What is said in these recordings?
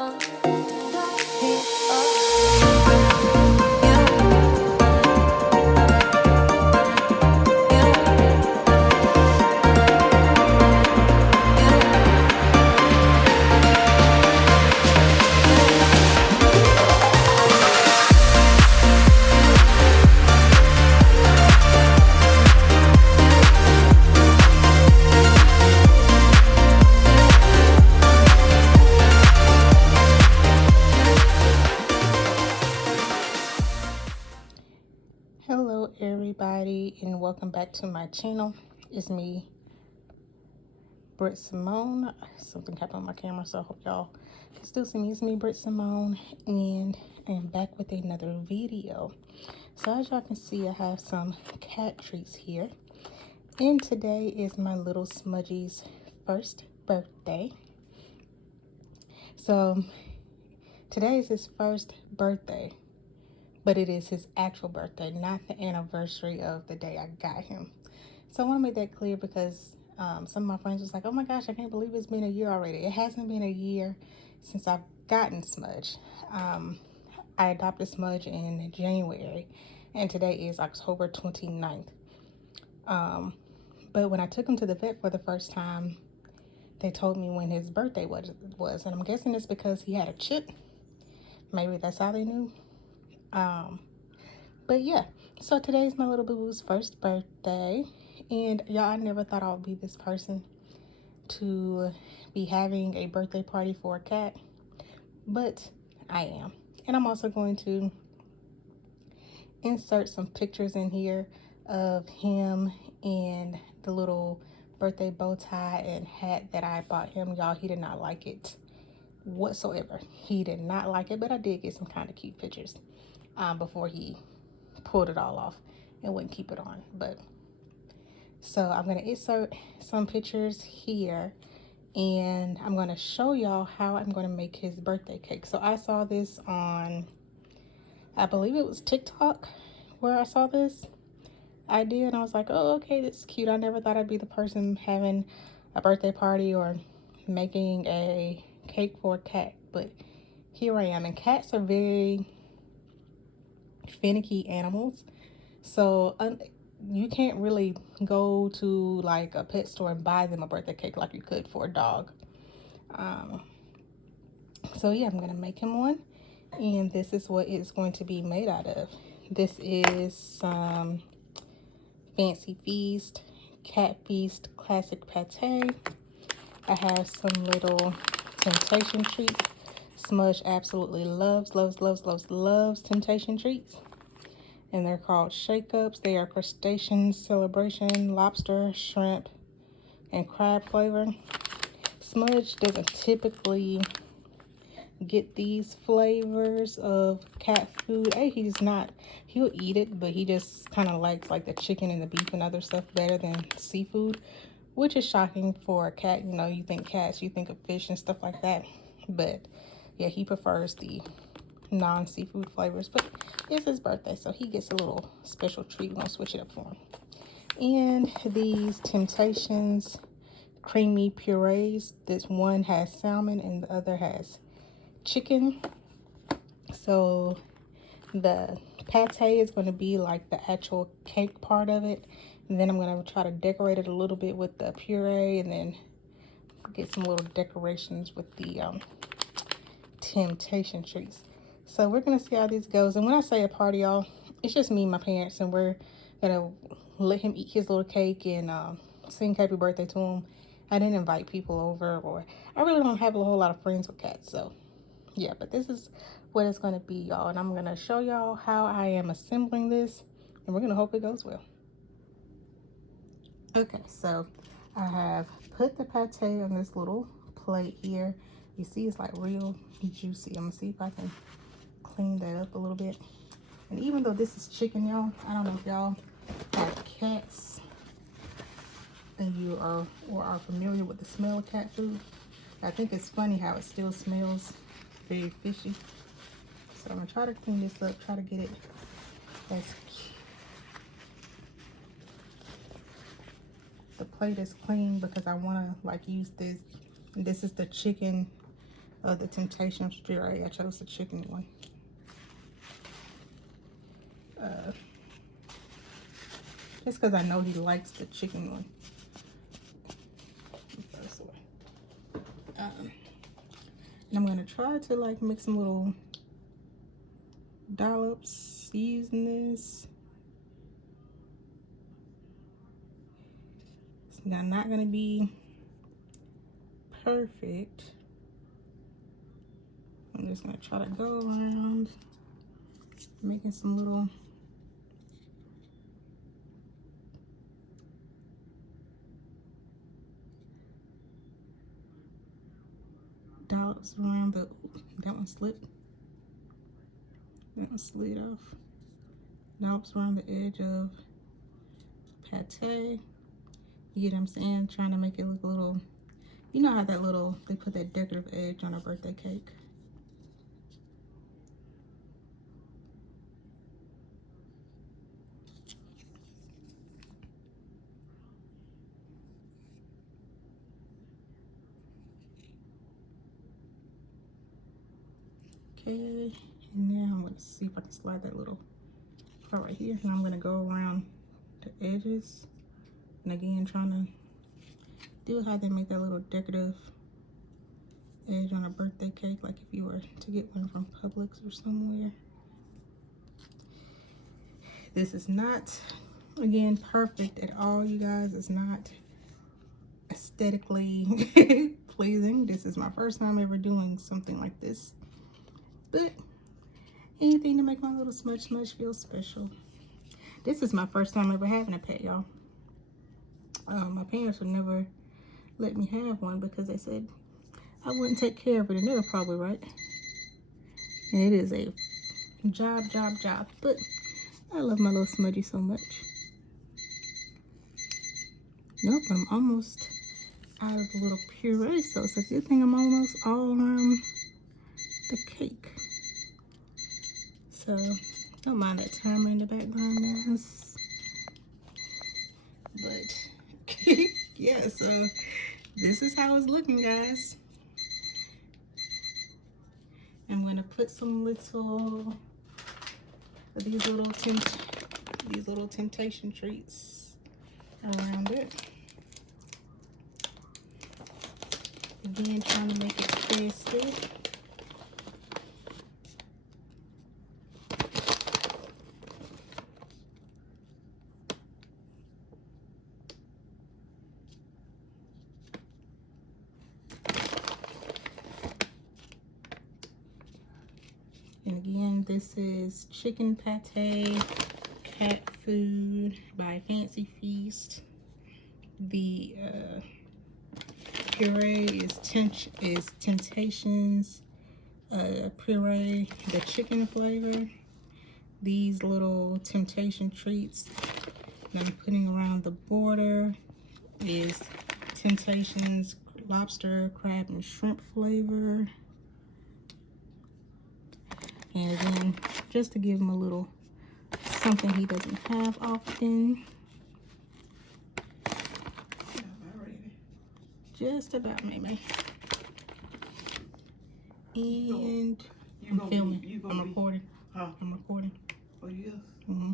Hello everybody and welcome back to my channel. It's me, Britt Simone. Something happened on my camera, so I hope y'all can still see me. It's me, Britt Simone, and I am back with another video. So as y'all can see, I have some cat treats here, and today is my little Smudgy's first birthday. So today is his first birthday, but it is his actual birthday, not the anniversary of the day I got him. So I want to make that clear because some of my friends was like, oh my gosh, I can't believe it's been a year already. It hasn't been a year since I've gotten Smudge. I adopted Smudge in January, and today is October 29th. But when I took him to the vet for the first time, they told me when his birthday was, and I'm guessing it's because he had a chip. Maybe that's how they knew. But yeah, so today's my little boo-boo's first birthday, and y'all, I never thought I would be this person to be having a birthday party for a cat, but I am. And I'm also going to insert some pictures in here of him and the little birthday bow tie and hat that I bought him. Y'all, he did not like it whatsoever. He did not like it, but I did get some kind of cute pictures before he pulled it all off and wouldn't keep it on. But so I'm going to insert some pictures here, and I'm going to show y'all how I'm going to make his birthday cake. So I saw this on, I believe it was TikTok where I saw this idea, and I was like, oh, okay, that's cute. I never thought I'd be the person having a birthday party or making a cake for a cat, but here I am. And cats are very finicky animals, so you can't really go to like a pet store and buy them a birthday cake like you could for a dog. So yeah, I'm gonna make him one, and this is what it's going to be made out of. This is some Fancy Feast Cat Feast classic pate. I have some little temptation treats. Smudge absolutely loves temptation treats, and they're called shake-ups. They are crustacean celebration, lobster, shrimp, and crab flavor. Smudge doesn't typically get these flavors of cat food. He'll eat it, but he just kind of likes like the chicken and the beef and other stuff better than seafood, which is shocking for a cat. You know, you think cats, you think of fish and stuff like that, but yeah, he prefers the non-seafood flavors. But it's his birthday, so he gets a little special treat. We're gonna switch it up for him. And these Temptations creamy purees. This one has salmon and the other has chicken. So the pate is going to be like the actual cake part of it, and then I'm going to try to decorate it a little bit with the puree, and then get some little decorations with the temptation treats. So we're going to see how this goes. And when I say a party, y'all, it's just me and my parents, and we're going to let him eat his little cake and sing happy birthday to him. I didn't invite people over, or I really don't have a whole lot of friends with cats, so yeah, but this is what it's going to be, y'all, and I'm going to show y'all how I am assembling this, and we're going to hope it goes well. Okay, so I have put the pate on this little plate here. You see it's like real juicy. I'm going to see if I can clean that up a little bit. And even though this is chicken, y'all, I don't know if y'all have cats and you are or are familiar with the smell of cat food. I think it's funny how it still smells very fishy. So I'm gonna try to clean this up, try to get it as the plate is clean, because I want to like use this. This is the chicken of the Temptation Puree. I chose the chicken one. Just because I know he likes the chicken one. And I'm gonna try to like make some little dollops, season this. It's not gonna be perfect. I'm just gonna try to go around making some little dollops around the, that one slipped. That one slid off. Dollops around the edge of pate. You get what I'm saying? Trying to make it look a little, you know how that little, they put that decorative edge on a birthday cake. Okay, and now I'm gonna see if I can slide that little part right here, and I'm gonna go around the edges, and again trying to do how they make that little decorative edge on a birthday cake, like if you were to get one from Publix or somewhere. This is not, again, perfect at all, you guys. It's not aesthetically pleasing. This is my first time ever doing something like this, but anything to make my little smudge feel special. This is my first time ever having a pet, y'all. My parents would never let me have one because they said I wouldn't take care of it, and they're probably right. And it is a job. But I love my little smudgy so much. Nope, I'm almost out of the little puree, so it's a good thing I'm almost all around the cake. So don't mind that timer in the background, guys. But yeah, so this is how it's looking, guys. I'm gonna put some little of these little temptation treats around it. Again, trying to make it crispy. And again, this is chicken pate cat food by Fancy Feast. The puree is Temptations puree, the chicken flavor. These little temptation treats that I'm putting around the border is Temptations lobster, crab, and shrimp flavor. And again, just to give him a little something he doesn't have often. Just about, maybe. And I'm filming. I'm recording. I'm recording. Oh, yes? Mm-hmm.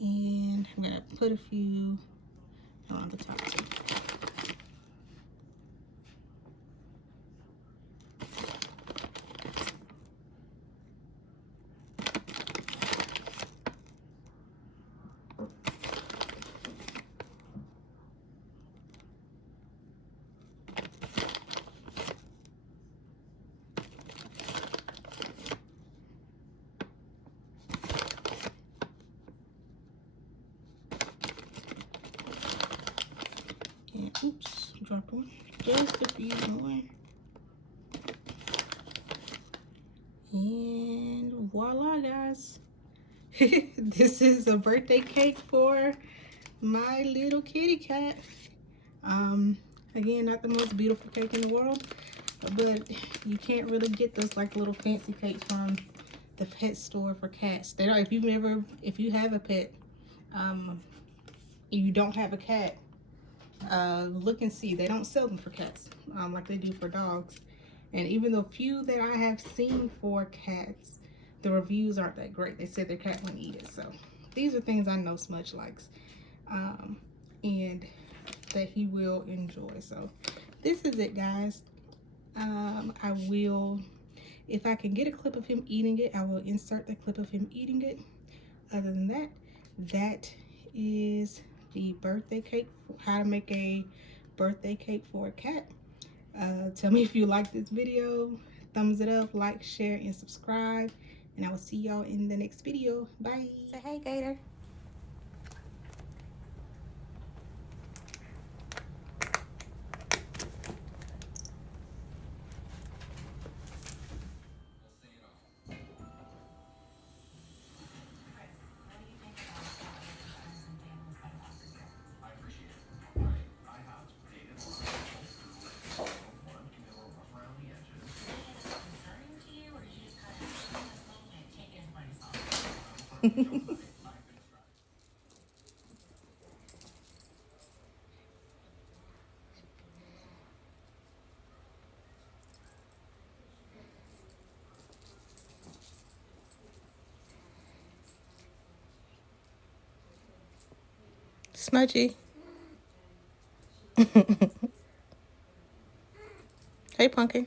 And I'm going to put a few around the top too. And oops, dropped one. Just a few more. And voila, guys. This is a birthday cake for my little kitty cat. Again, not the most beautiful cake in the world, but you can't really get those like little fancy cakes from the pet store for cats. They don't, if you have a pet, you don't have a cat, look and see. They don't sell them for cats like they do for dogs. And even the few that I have seen for cats, the reviews aren't that great. They said their cat wouldn't eat it. So these are things I know Smudge likes, and that he will enjoy. So this is it, guys. I will, if I can get a clip of him eating it, I will insert the clip of him eating it. Other than that, that is the birthday cake, how to make a birthday cake for a cat. Tell me if you like this video. Thumbs it up, like, share, and subscribe. And I will see y'all in the next video. Bye. Say hey, Gator. Smudgy. Hey, Pumpkin.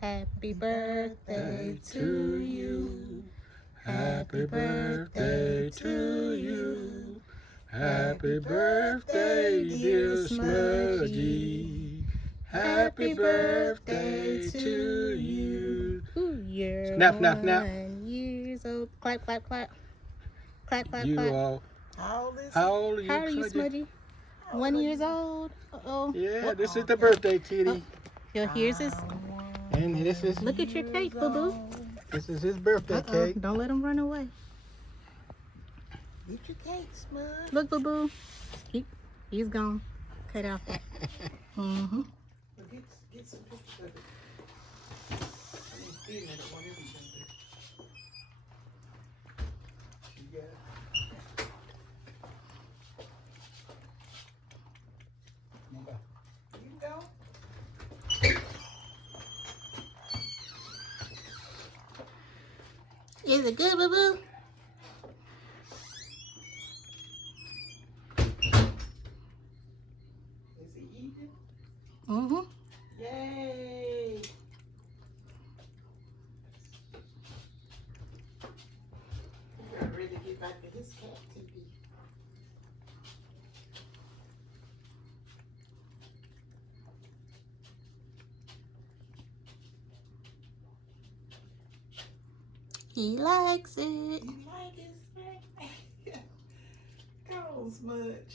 Happy birthday to you. Happy birthday to you. Happy birthday, dear Smudgy. Happy birthday to you. Ooh, you're Snap, snap, snap. 1 years old. Clap, clap, clap. Clap, clap, You clap. all. How old is he? How old are you, How old are you, Smudgy? 1 year old. Uh-oh. Yeah, this is the birthday kitty. Yo, here's his. And this is Look at your cake, boo-boo. this is his birthday cake. Don't let him run away. Eat your cake, Smudge. Look, boo-boo. He's gone. Cut out that. Mm-hmm. Get some pictures of it. I mean, feeding it or whatever you're gonna do. You got it. Okay. You can go. Is it good, boo-boo? Is he eating? Mm-hmm. Yay! He got ready to get back to his cat TV. He likes it. You like his birthday? Come on, Smudge.